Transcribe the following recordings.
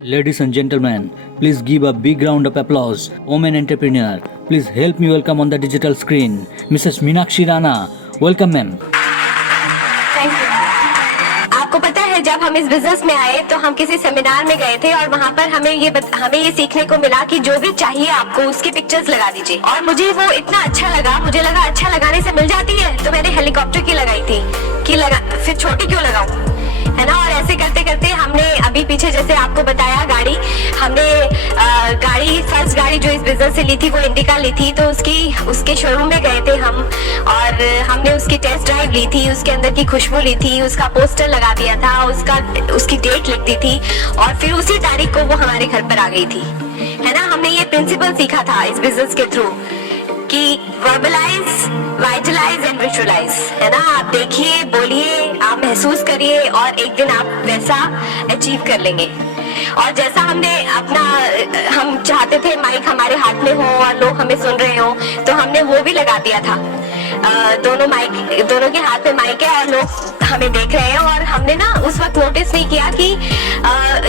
Ladies and gentlemen, please give a big round of applause. Woman entrepreneur, please help me welcome on the digital screen, Mrs. Meenakshi Rana. Welcome, ma'am. Thank you. आपको पता है जब हम इस business में आए तो हम किसी सेमिनार में गए थे और वहाँ पर हमें ये सीखने को मिला कि जो भी चाहिए आपको उसकी पिक्चर्स लगा दीजिए। और मुझे वो इतना अच्छा लगा, मुझे लगा अच्छा लगाने से मिल जाती है, तो मैंने हेलीकॉप्टर की लगाई थी कि फिर छोटी क्यों लगाऊं, है ना। और ऐसे करते करते हमने अभी पीछे जैसे आपको बताया हमने फर्स्ट गाड़ी जो इस बिजनेस से ली थी वो इंडिका ली थी, तो उसके शोरूम में गए थे हम और हमने उसकी टेस्ट ड्राइव ली थी, उसके अंदर की खुशबू ली थी, उसका पोस्टर लगा दिया था, उसकी डेट लिख दी थी और फिर उसी तारीख को वो हमारे घर पर आ गई थी, है ना। हमने ये प्रिंसिपल सीखा था इस बिजनेस के थ्रू कि वर्बलाइज, वाइटलाइज एंड विजुअलाइज, है ना। आप देखिए, बोलिए, आप महसूस करिए और एक दिन आप वैसा अचीव कर लेंगे। और जैसा हम चाहते थे माइक हमारे हाथ में हो और लोग हमें सुन रहे हो, तो हमने वो भी लगा दिया था। दोनों के हाथ में माइक है और लोग हमें देख रहे हैं और हमने ना उस वक्त नोटिस नहीं किया कि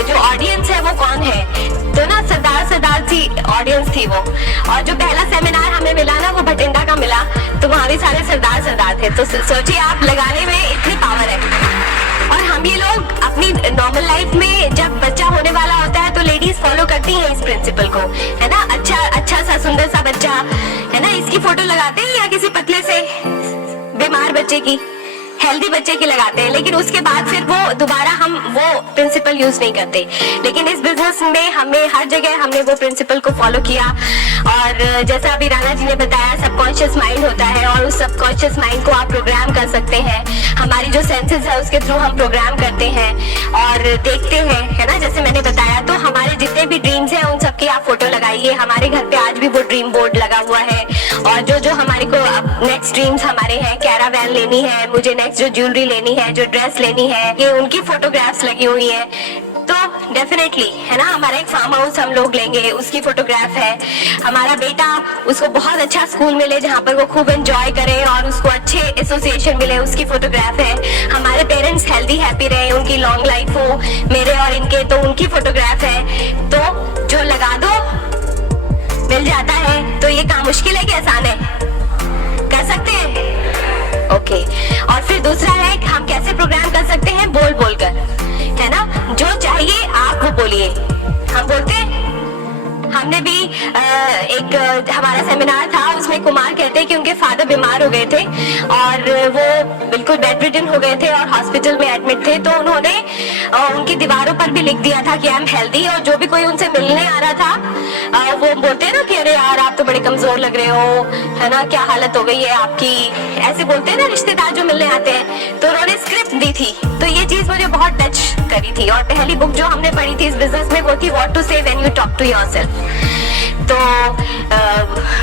जो ऑडियंस है वो कौन है, तो ना सरदार सी ऑडियंस थी वो। और जो पहला सेमिनार हमें मिला ना वो भटिंडा का मिला, तो वहाँ भी सारे सरदार थे। तो सोचिए आप लगाने में इतनी पावर है। और हम ये लोग अपनी नॉर्मल लाइफ में जब बच्चा होने वाला होता है तो लेडीज फॉलो करती हैं इस प्रिंसिपल को, है ना। अच्छा सा सुंदर सा बच्चा, है ना, इसकी फोटो लगाते हैं या किसी पतले से बीमार बच्चे की, हेल्दी बच्चे की लगाते हैं, लेकिन उसके बाद फिर वो दोबारा हम वो प्रिंसिपल यूज नहीं करते। लेकिन इस बिजनेस में हमें हर जगह हमने वो प्रिंसिपल को फॉलो किया। और जैसा अभी राणा जी ने बताया, सबकॉन्शियस माइंड होता है और उस सबकॉन्शियस माइंड को आप प्रोग्राम कर सकते हैं। हमारी जो सेंसेस है उसके थ्रू हम प्रोग्राम करते हैं और देखते हैं, है ना। जैसे मैंने बताया, तो हमारे जितने भी ड्रीम्स हैं उन सबकी आप फोटो लगाइए। हमारे घर पे आज भी वो ड्रीम बोर्ड लगा हुआ है और जो हमारे को अब नेक्स्ट ड्रीम्स हमारे हैं, कैरावैन लेनी है मुझे, जो ज्वेलरी लेनी है, जो ड्रेस लेनी है, ये उनकी फोटोग्राफ्स लगी हुई है। तो डेफिनेटली, है ना, हमारा एक फार्म हाउस हम लोग लेंगे, उसकी फोटोग्राफ है। हमारा बेटा, उसको बहुत अच्छा स्कूल मिले जहाँ पर वो खूब एंजॉय करे और उसको अच्छे एसोसिएशन मिले, उसकी फोटोग्राफ है। हमारे पेरेंट्स हेल्दी हैप्पी रहे, उनकी लॉन्ग लाइफ हो, मेरे और इनके, तो उनकी फोटोग्राफ है। तो जो लगा दो मिल जाता है। तो ये काम मुश्किल है कि आसान है? कर सकते हैं, ओके। और फिर दूसरा है कि हम कैसे प्रोग्राम कर सकते हैं, बोल कर, है ना। जो चाहिए आप वो बोलिए, हम बोलते हैं। हमने भी एक हमारा सेमिनार था, उसमें कुमार कहते हैं कि उनके फादर बीमार हो गए थे और वो बिल्कुल बेडरिडन हो गए थे और हॉस्पिटल में एडमिट थे। तो उन्होंने उनकी दीवारों पर भी लिख दिया था कि आई एम हेल्दी। और जो भी कोई उनसे मिलने आ रहा था वो बोलते हैं ना कि अरे यार आप तो बड़े कमजोर लग रहे हो, है ना, क्या हालत हो गई है आपकी, ऐसे बोलते हैं ना रिश्तेदार जो मिलने आते हैं। तो उन्होंने स्क्रिप्ट दी थी, तो ये चीज मुझे बहुत टच करी थी। और पहली बुक जो हमने पढ़ी थी इस बिजनेस में वो थी what to say when you talk to yourself. तो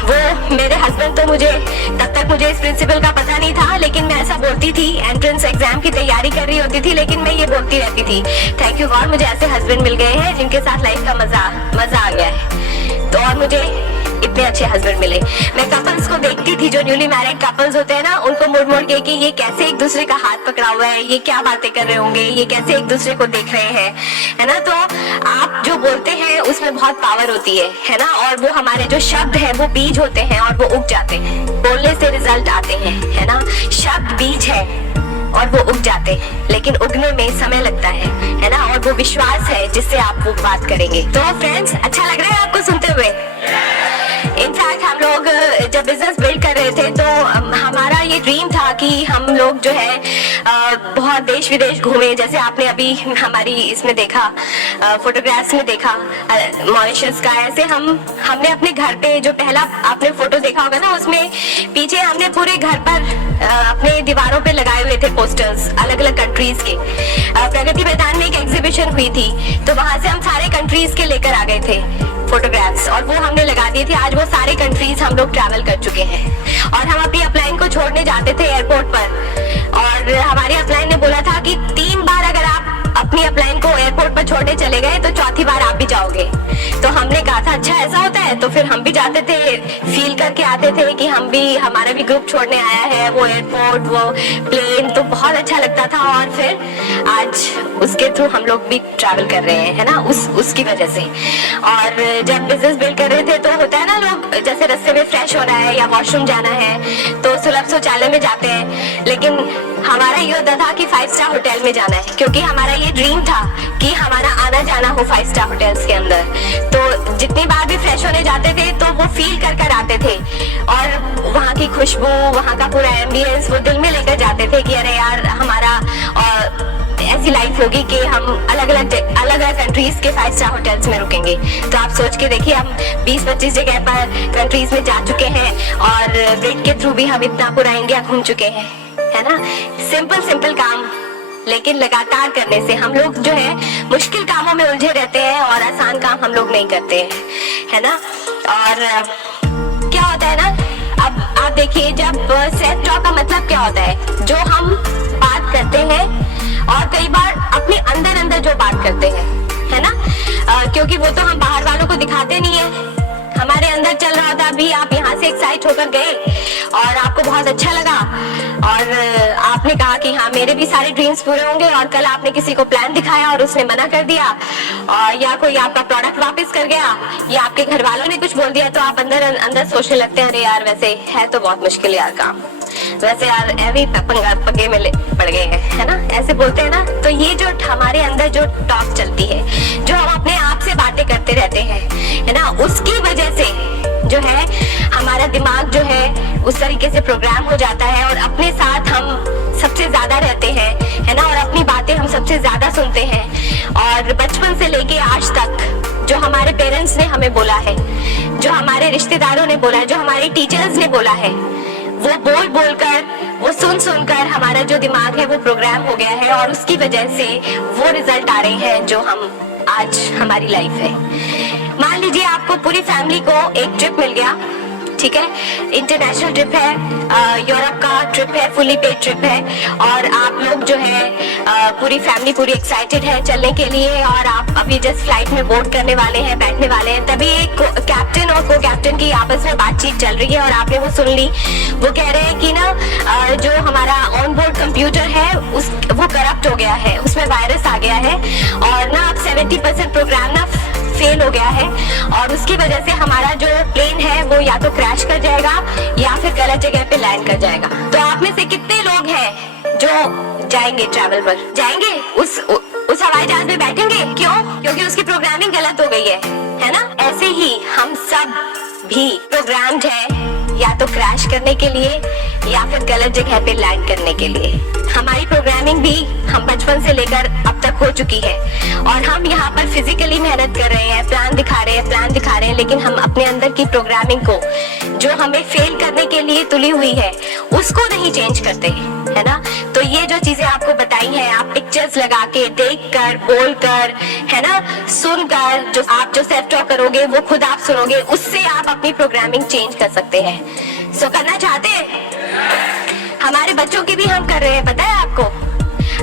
वो मेरे हस्बैंड, तो तब तक मुझे इस प्रिंसिपल का पता नहीं था, लेकिन मैं ऐसा बोलती थी। एंट्रेंस एग्जाम की तैयारी कर रही होती थी लेकिन मैं ये बोलती रहती थी, थैंक यू गॉड मुझे ऐसे हस्बैंड मिल गए हैं जिनके साथ लाइफ का मजा आ गया है। तो और मुझे इतने अच्छे हस्बैंड मिले। मैं कपल्स को देखती थी, जो न्यूली मैरिड कपल्स होते हैं ना, उनको मुड़ के कि ये कैसे एक दूसरे का हाथ पकड़ा हुआ है, ये क्या बातें कर रहे होंगे, ये कैसे एक दूसरे को देख रहे हैं, है ना। तो आप जो बोलते हैं उसमें बहुत पावर होती है ना। और वो हमारे जो शब्द है वो बीज होते हैं और वो उग जाते हैं, बोलने से रिजल्ट आते हैं, है ना। शब्द बीज है और वो उग जाते हैं, लेकिन उगने में समय लगता है ना। और वो विश्वास है जिससे आप वो बात करेंगे। तो फ्रेंड्स, अच्छा लग रहा है आपको सुनते हुए? इनफैक्ट हम लोग जब बिजनेस बिल्ड कर रहे थे तो हमारा ये ड्रीम था कि हम लोग जो है बहुत देश विदेश घूमे। जैसे आपने अभी हमारी इसमें देखा, फोटोग्राफ्स में देखा मॉरिशस का। ऐसे हमने अपने घर पे जो पहला आपने फोटो देखा होगा ना, उसमें पीछे हमने पूरे घर पर अपने दीवारों पे लगाए हुए थे पोस्टर्स अलग अलग कंट्रीज के। प्रगति मैदान में एक एग्जीबिशन हुई थी, तो वहां से हम सारे कंट्रीज के लेकर आ गए थे फोटोग्राफ्स और वो हमने लगा दिए थे। आज वो सारे कंट्रीज हम लोग ट्रैवल कर चुके हैं। और हम अपनी अपलाइन को छोड़ने जाते थे एयरपोर्ट पर और हमारी अपलाइन ने बोला था कि 3 बार अगर आप अपनी अपलाइन को एयरपोर्ट पर छोड़ने चले गए तो चौथी बार आप भी जाओगे। तो हमने कहा था अच्छा ऐसा होता है, तो तो फिर हम भी जाते थे, फील करके आते थे कि हम भी, हमारा भी ग्रुप छोड़ने आया है, वो एयरपोर्ट, वो प्लेन, तो बहुत अच्छा लगता था। और फिर आज उसके थ्रू हम लोग भी ट्रैवल कर रहे हैं, है ना, उसकी वजह से। और जब बिजनेस बिल्ड कर रहे थे तो होता है ना, लोग जैसे रास्ते में फ्रेश होना है या वॉशरूम जाना है तो सुलभ शौचालय में जाते हैं, लेकिन हमारा ये होता था कि 5 स्टार होटल में जाना है, क्योंकि हमारा ये ड्रीम था कि हमारा आना जाना हो 5 स्टार होटल्स के अंदर। तो जितनी बार भी फ्रेश होने जाते थे तो वो फील कर कर आते थे, और वहाँ की खुशबू, वहाँ का पूरा एम्बियंस वो दिल में लेकर जाते थे कि अरे यार, हमारा ऐसी लाइफ होगी कि हम अलग अलग कंट्रीज के 5 स्टार होटल्स में रुकेंगे। तो आप सोच के देखिए, हम 20-25 जगह पर कंट्रीज में जा चुके हैं, और ब्रिड के थ्रू भी हम इतना पूरा इंडिया घूम चुके हैं, है ना। सिंपल काम, लेकिन लगातार करने से हम लोग जो है मुश्किल कामों में उलझे रहते हैं और आसान काम हम लोग नहीं करते हैं, है ना। और क्या होता है ना, अब आप देखिए, जब सेल्फ टॉक का मतलब क्या होता है, जो हम बात करते हैं और कई बार अपने अंदर जो बात करते हैं, है ना, क्योंकि वो तो हम बाहर वालों को दिखाते नहीं है, हमारे अंदर चल रहा था। अभी आप यहाँ से एक्साइट होकर गए और आपको बहुत अच्छा लगा, और आपने कहा कि हाँ, मेरे भी सारे ड्रीम्स पूरे होंगे, और कल आपने किसी को प्लान दिखाया और उसने मना कर दिया, और या कोई आपका प्रोडक्ट वापस कर गया, या आपके घर वालों ने कुछ बोल दिया, तो आप अंदर सोचने लगते हैं, अरे यार, वैसे है तो बहुत मुश्किल यार काम, वैसे यार अभी पंगे में पड़ गए हैं, है ना, ऐसे बोलते हैं ना। तो ये जो हमारे अंदर जो टॉक चलती है, जो हम अपने आप से बातें करते रहते हैं, है ना, उसकी वजह से जो है हमारा दिमाग जो है उस तरीके से प्रोग्राम हो जाता है, और अपने साथ हम सबसे ज्यादा रहते हैं, है ना, और अपनी बातें हम सबसे ज्यादा सुनते हैं। और बचपन से लेके आज तक जो हमारे पेरेंट्स ने हमें बोला है, जो हमारे रिश्तेदारों ने बोला है, जो हमारे टीचर्स ने बोला है, वो बोल कर, वो सुन कर हमारा जो दिमाग है वो प्रोग्राम हो गया है, और उसकी वजह से वो रिजल्ट आ रहे हैं जो हम आज हमारी लाइफ है। मान लीजिए आपको पूरी फैमिली को एक ट्रिप मिल गया, ठीक है, इंटरनेशनल ट्रिप है, यूरोप का ट्रिप है, फुली पेड ट्रिप है, और आप लोग जो है पूरी फैमिली पूरी एक्साइटेड है चलने के लिए, और आप अभी जस्ट फ्लाइट में बोर्ड करने वाले हैं, बैठने वाले हैं, तभी एक कैप्टन और को कैप्टन की आपस में बातचीत चल रही है, और आपने वो सुन ली। वो कह रहे हैं कि ना, जो हमारा ऑन बोर्ड कंप्यूटर है वो करप्ट हो गया है, उसमें वायरस आ गया है, और ना अब 70% प्रोग्राम ना फेल हो गया है, और उसकी वजह से हमारा जो प्लेन है वो या तो क्रैश कर जाएगा या फिर गलत जगह पे लैंड कर जाएगा। तो आप में से कितने लोग हैं जो जाएंगे, ट्रैवल पर जाएंगे, उस हवाई जहाज में बैठेंगे? क्यों? क्योंकि उसकी प्रोग्रामिंग गलत हो गई है ना। ऐसे ही हम सब भी प्रोग्राम्ड है, या तो क्रैश करने के लिए या फिर गलत जगह पे लैंड करने के लिए। हमारी प्रोग्रामिंग भी हम बचपन से लेकर अब तक हो चुकी है, और हम यहाँ पर फिजिकली मेहनत कर रहे हैं, प्लान दिखा रहे हैं, लेकिन हम अपने अंदर की प्रोग्रामिंग को, जो हमें फेल करने के लिए तुली हुई है, उसको नहीं चेंज करते, है ना। तो ये जो चीजें आपको बताई हैं, आप पिक्चर्स लगा के, देख कर, बोल कर, है ना, सुन कर, जो सेल्फ टॉक करोगे वो खुद आप सुनोगे, उससे आप अपनी प्रोग्रामिंग चेंज कर सकते हैं। सो करना चाहते हैं? हमारे बच्चों की भी हम कर रहे हैं, पता है आपको।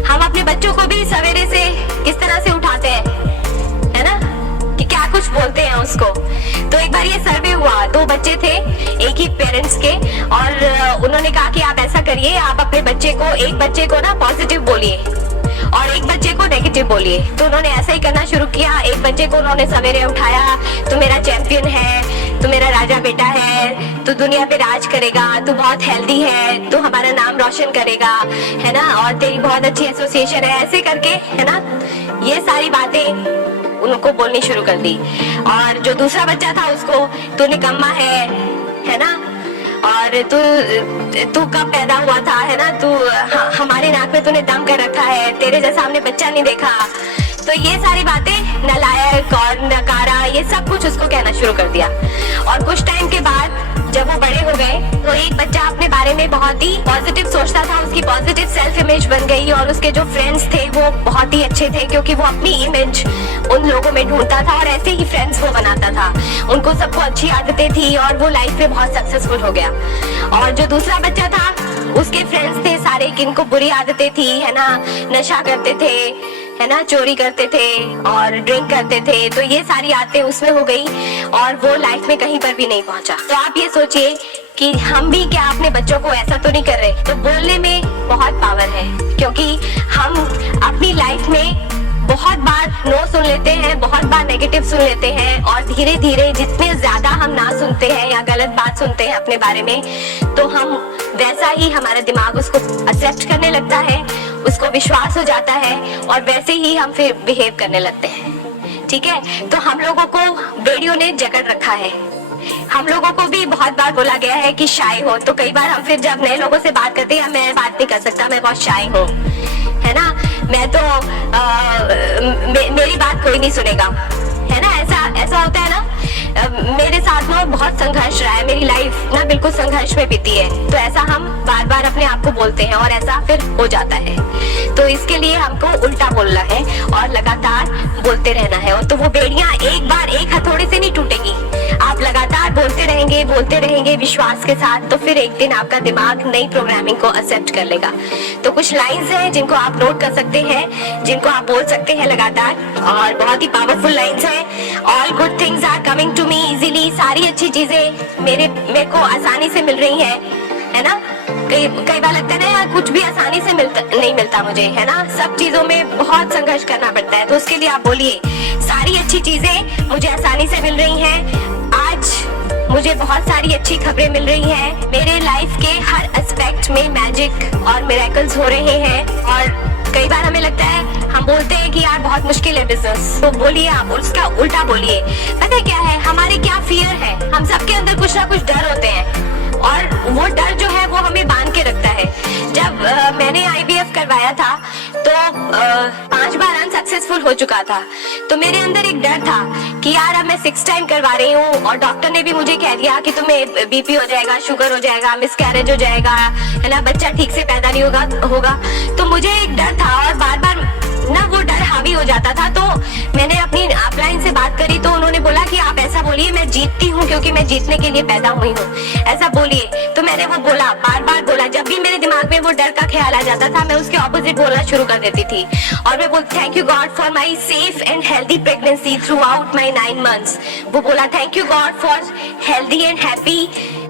हम अपने बच्चों को भी सवेरे से किस तरह से उठाते हैं, है ना, कि क्या कुछ बोलते हैं उसको। तो एक बार ये सर्वे हुआ, 2 बच्चे थे एक ही पेरेंट्स के, और उन्होंने कहा कि आप ऐसा करिए, आप अपने एक बच्चे को ना पॉजिटिव बोलिए और एक बच्चे को नेगेटिव बोलिए। तो उन्होंने ऐसा ही करना शुरू किया। एक बच्चे को उन्होंने सवेरे उठाया, तू मेरा चैंपियन है, तू मेरा राजा बेटा है, तू दुनिया पे राज करेगा, तू बहुत हेल्दी है, तू हमारा नाम रोशन करेगा, है ना, और तेरी बहुत अच्छी एसोसिएशन है, ऐसे करके, है ना, ये सारी बातें उनको बोलनी शुरू कर दी। और जो दूसरा बच्चा था उसको, तू निकम्मा है ना, और तू कब पैदा हुआ था, है ना, तू हमारे नाक में तूने दम कर रखा है, तेरे जैसा हमने बच्चा नहीं देखा। तो ये सारी बातें, नालायक और नकारा, ये सब कुछ उसको कहना शुरू कर दिया। और कुछ टाइम के बाद जब वो बड़े हो गए तो एक बच्चा अपने बारे में बहुत ही पॉजिटिव सोचता था, उसकी पॉजिटिव सेल्फ इमेज बन गई, और उसके जो फ्रेंड्स थे वो बहुत ही अच्छे थे, क्योंकि वो अपनी इमेज उन लोगों में ढूंढता था, और ऐसे ही फ्रेंड्स वो बनाता था। उनको सबको अच्छी आदतें थी, और वो लाइफ में बहुत सक्सेसफुल हो गया। और जो दूसरा बच्चा था, उसके फ्रेंड्स थे सारे, किनको बुरी आदतें थी, है ना, नशा करते थे, है ना, चोरी करते थे और ड्रिंक करते थे, तो ये सारी आदतें उसमें हो गई और वो लाइफ में कहीं पर भी नहीं पहुंचा। तो आप ये सोचिए कि हम भी क्या अपने बच्चों को ऐसा तो नहीं कर रहे। तो बोलने में बहुत पावर है, क्योंकि हम अपनी लाइफ में बहुत बार नो सुन लेते हैं, बहुत बार नेगेटिव सुन लेते हैं, और धीरे धीरे जितने ज्यादा हम ना सुनते हैं या गलत बात सुनते हैं अपने बारे में, तो हम वैसा ही हमारा दिमाग उसको एक्सेप्ट करने लगता है, उसको विश्वास हो जाता है और वैसे ही हम फिर बिहेव करने लगते हैं। ठीक है, तो हम लोगों को बेड़ियों ने जकड़ रखा है। हम लोगों को भी बहुत बार बोला गया है कि शाय हो, तो कई बार हम फिर जब नए लोगों से बात करते हैं, मैं बात नहीं कर सकता, मैं बहुत शाय हूँ, है ना, मैं तो मेरी बात कोई नहीं सुनेगा, है ना, ऐसा होता है ना। मेरे साथ में बहुत संघर्ष रहा है, मेरी लाइफ ना बिल्कुल संघर्ष में बीती है, तो ऐसा हम बार बार अपने आप को बोलते हैं और ऐसा फिर हो जाता है। तो इसके लिए हमको उल्टा बोलना है और लगातार बोलते रहना है। और तो वो बेड़ियां एक बार एक हथौड़े से नहीं टूटेगी, आप लगातार बोलते रहेंगे विश्वास के साथ, तो फिर एक दिन आपका दिमाग नई प्रोग्रामिंग को एक्सेप्ट कर लेगा। तो कुछ लाइंस हैं जिनको आप नोट कर सकते हैं, जिनको आप बोल सकते हैं लगातार, और बहुत ही पावरफुल लाइंस हैं। All good things are coming to me easily, सारी अच्छी चीजें मेरे को आसानी से मिल रही हैं, है ना। कई बार लगता है ना यार कुछ भी आसानी से नहीं मिलता मुझे, है ना, सब चीजों में बहुत संघर्ष करना पड़ता है। तो उसके लिए आप बोलिए सारी अच्छी चीजें मुझे आसानी से मिल रही हैं, आज मुझे बहुत सारी अच्छी खबरें मिल रही हैं, मेरे लाइफ के हर एस्पेक्ट में मैजिक और मिरेकल्स हो रहे हैं। और कई बार हमें लगता है, हम बोलते हैं कि यार बहुत मुश्किल है बिजनेस, तो बोलिए आप उसका उल्टा बोलिए। पता है क्या है, हमारे क्या फियर है, हम सबके अंदर कुछ ना कुछ डर होते हैं और वो डर जो है वो हमें बांध के रखता है। जब मैंने IVF करवाया था तो 5 बार अनसक्सेसफुल हो चुका था, तो मेरे अंदर एक डर था कि यार अब मैं 6th टाइम करवा रही हूँ और डॉक्टर ने भी मुझे कह दिया कि तुम्हें BP हो जाएगा, शुगर हो जाएगा, मिसकैरेज हो जाएगा, है ना, बच्चा ठीक से पैदा नहीं होगा। तो मुझे एक डर था और बार बार ना वो डर हावी हो जाता था। तो मैंने अपनी अपलाइन से बात करी, तो उन्होंने बोला कि आप ऐसा बोलिए, मैं जीतती हूँ क्योंकि मैं जीतने के लिए पैदा हुई हूँ, ऐसा बोलिए। तो मैंने वो बोला, बार बार बोला, जब भी मेरे दिमाग में वो डर का ख्याल आ जाता था, मैं उसके ऑपोजिट बोलना शुरू कर देती थी और मैं बोलती thank you God for my safe and healthy pregnancy through out my 9 months। वो बोला thank you God for healthy and happy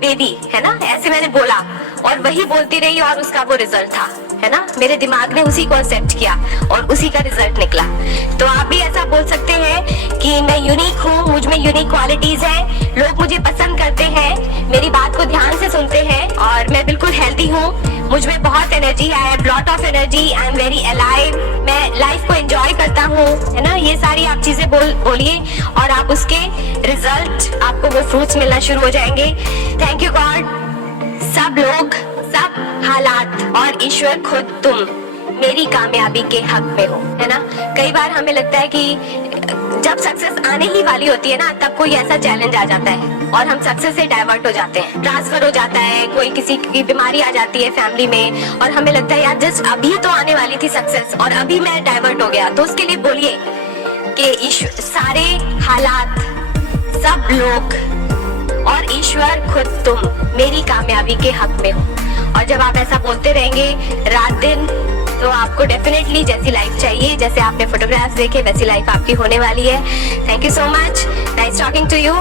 baby, है ना, ऐसे मैंने बोला और वही बोलती रही और उसका वो रिजल्ट था, है ना, मेरे दिमाग ने उसी को एक्सेप्ट किया और उसी का रिजल्ट निकला। तो आप भी ऐसा बोल सकते हैं कि मैं यूनिक हूँ, मुझ में यूनिक क्वालिटीज हैं, लोग मुझे पसंद करते हैं, मेरी बात को ध्यान से सुनते हैं और मैं बिल्कुल हेल्दी हूँ, मुझ में बहुत एनर्जी है, I have lot of energy, I am very alive, मैं लाइफ को एंजॉय करता हूँ, है ना। ये सारी आप चीजें बोलिए और आप उसके रिजल्ट, आपको वो फ्रूट्स मिलना शुरू हो जाएंगे। थैंक यू गॉड, सब लोग, सब हालात और ईश्वर खुद तुम मेरी कामयाबी के हक में हो, है ना। कई बार हमें लगता है कि जब सक्सेस आने ही वाली होती है ना, तब कोई ऐसा चैलेंज आ जाता है और हम सक्सेस से डाइवर्ट हो जाते हैं, ट्रांसफर हो जाता है, कोई किसी की बीमारी आ जाती है फैमिली में और हमें लगता है यार जस्ट अभी तो आने वाली थी सक्सेस और अभी मैं डाइवर्ट हो गया। तो उसके लिए बोलिए कि सारे हालात, सब लोग और ईश्वर खुद तुम मेरी कामयाबी के हक में हो। और जब आप ऐसा बोलते रहेंगे रात दिन, तो आपको डेफिनेटली जैसी लाइफ चाहिए, जैसे आपने फोटोग्राफ्स देखे, वैसी लाइफ आपकी होने वाली है। Thank you so much, nice talking to you.